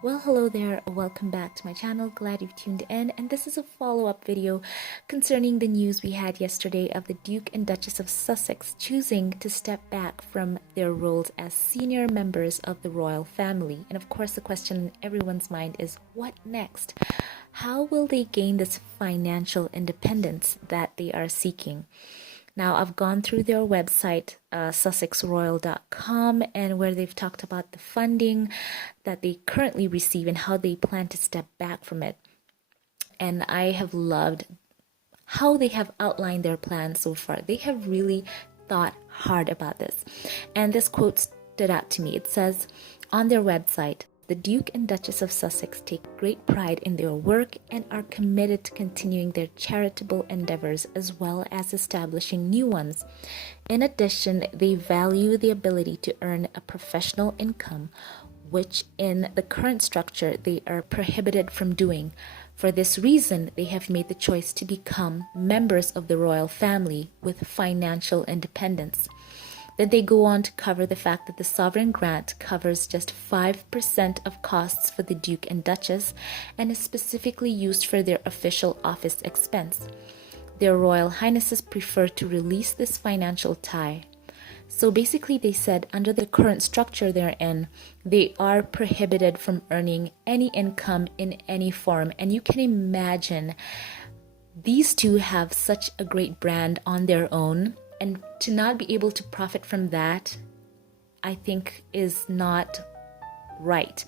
Well, hello there. Welcome back to my channel. Glad you've tuned in. And this is a follow-up video concerning the news we had yesterday of the Duke and Duchess of Sussex choosing to step back from their roles as senior members of the royal family. And of course, the question in everyone's mind is, what next? How will they gain this financial independence that they are seeking? Now, I've gone through their website, sussexroyal.com, and where they've talked about the funding that they currently receive and how they plan to step back from it. And I have loved how they have outlined their plans so far. They have really thought hard about this. And this quote stood out to me. It says on their website, "The Duke and Duchess of Sussex take great pride in their work and are committed to continuing their charitable endeavors as well as establishing new ones. In addition, they value the ability to earn a professional income, which in the current structure they are prohibited from doing. For this reason, they have made the choice to become members of the royal family with financial independence." Then they go on to cover the fact that the sovereign grant covers just 5% of costs for the Duke and Duchess and is specifically used for their official office expense. Their Royal Highnesses prefer to release this financial tie. So basically they said under the current structure they're in, they are prohibited from earning any income in any form. And you can imagine these two have such a great brand on their own. And to not be able to profit from that, I think is not right.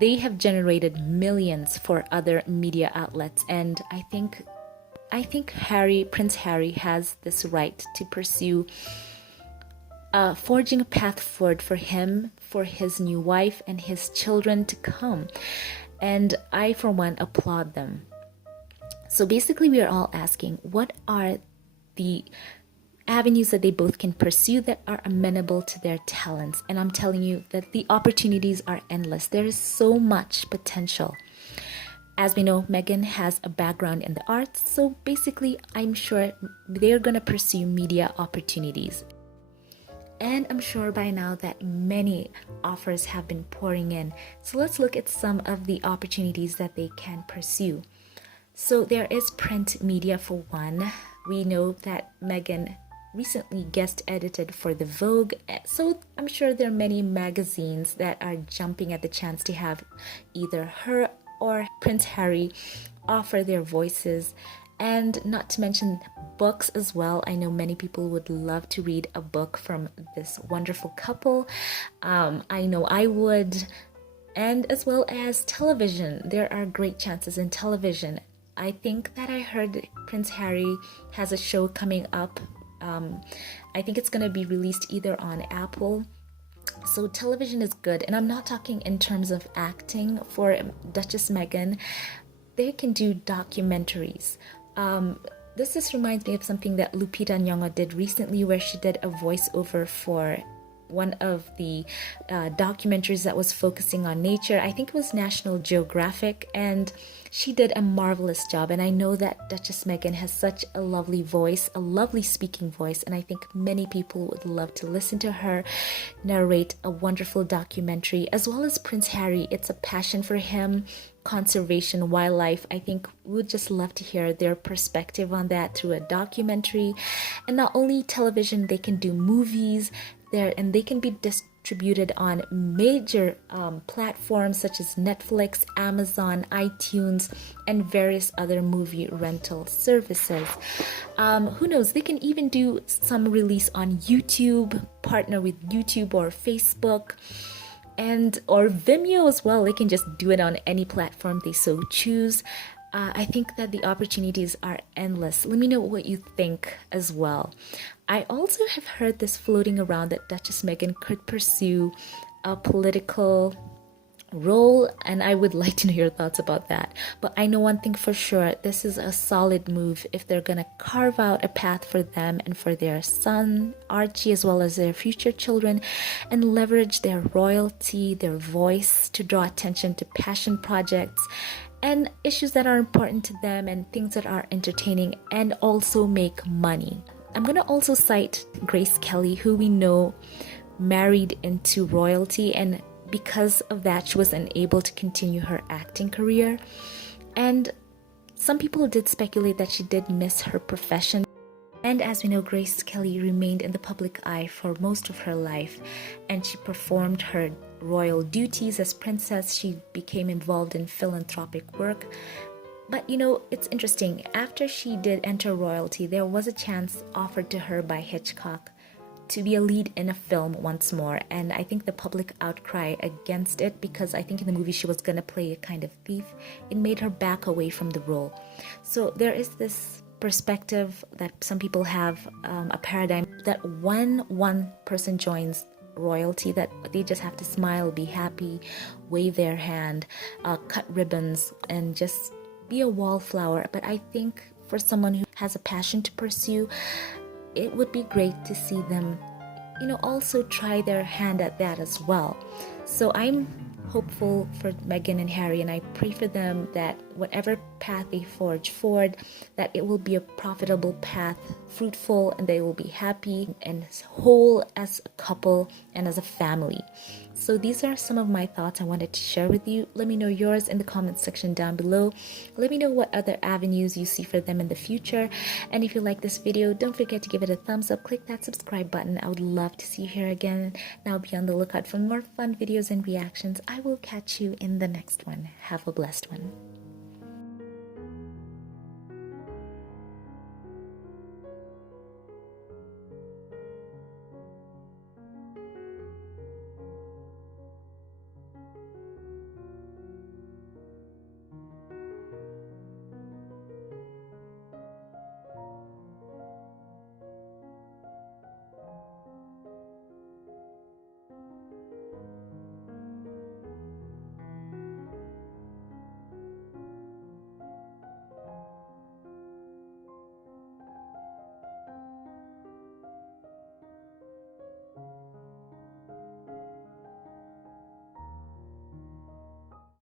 They have generated millions for other media outlets, and I think Prince Harry has this right to pursue forging a path forward for him, for his new wife, and his children to come. And I, for one, applaud them. So basically, we are all asking, what are the avenues that they both can pursue that are amenable to their talents? And I'm telling you that the opportunities are endless. There is so much potential. As we know, Meghan has a background in the arts, so basically I'm sure they're going to pursue media opportunities. And I'm sure by now that many offers have been pouring in. So let's look at some of the opportunities that they can pursue. So there is print media for one. We know that Meghan recently guest edited for the Vogue, so I'm sure there are many magazines that are jumping at the chance to have either her or Prince Harry offer their voices, and not to mention books as well. I know many people would love to read a book from this wonderful couple. I know I would. And as well as television, there are great chances in television. I think that I heard Prince Harry has a show coming up. I think it's going to be released either on Apple. So television is good. And I'm not talking in terms of acting. For Duchess Meghan, they can do documentaries. This just reminds me of something that Lupita Nyong'o did recently, where she did a voiceover for one of the documentaries that was focusing on nature. I think it was National Geographic, and she did a marvelous job. And I know that Duchess Meghan has such a lovely voice, a lovely speaking voice, and I think many people would love to listen to her narrate a wonderful documentary. As well as Prince Harry, it's a passion for him, conservation, wildlife. I think we would just love to hear their perspective on that through a documentary. And not only television, they can do movies there, and they can be distributed on major platforms such as Netflix, Amazon, iTunes, and various other movie rental services. Who knows, they can even do some release on YouTube, partner with YouTube or Facebook, and or Vimeo as well. They can just do it on any platform they so choose. I think that the opportunities are endless. Let me know what you think as well. I also have heard this floating around that Duchess Meghan could pursue a political role, and I would like to know your thoughts about that. But I know one thing for sure, this is a solid move if they're gonna carve out a path for them and for their son Archie, as well as their future children, and leverage their royalty, their voice to draw attention to passion projects and issues that are important to them and things that are entertaining, and also make money. I'm going to also cite Grace Kelly, who we know married into royalty, and because of that, she was unable to continue her acting career. And some people did speculate that she did miss her profession. And as we know, Grace Kelly remained in the public eye for most of her life, and she performed her royal duties as princess. She became involved in philanthropic work. But you know, it's interesting. After she did enter royalty, there was a chance offered to her by Hitchcock to be a lead in a film once more, and I think the public outcry against it, because I think in the movie she was gonna play a kind of thief, it made her back away from the role. So there is this perspective that some people have, a paradigm that when one person joins royalty, that they just have to smile, be happy, wave their hand, cut ribbons, and just be a wallflower. But I think for someone who has a passion to pursue, it would be great to see them, you know, also try their hand at that as well. So I'm hopeful for Meghan and Harry, and I pray for them that whatever path they forge forward, that it will be a profitable path, fruitful, and they will be happy and whole as a couple and as a family. So these are some of my thoughts I wanted to share with you. Let me know yours in the comment section down below. Let me know what other avenues you see for them in the future. And if you like this video, don't forget to give it a thumbs up. Click that subscribe button. I would love to see you here again. Now be on the lookout for more fun videos and reactions. I will catch you in the next one. Have a blessed one.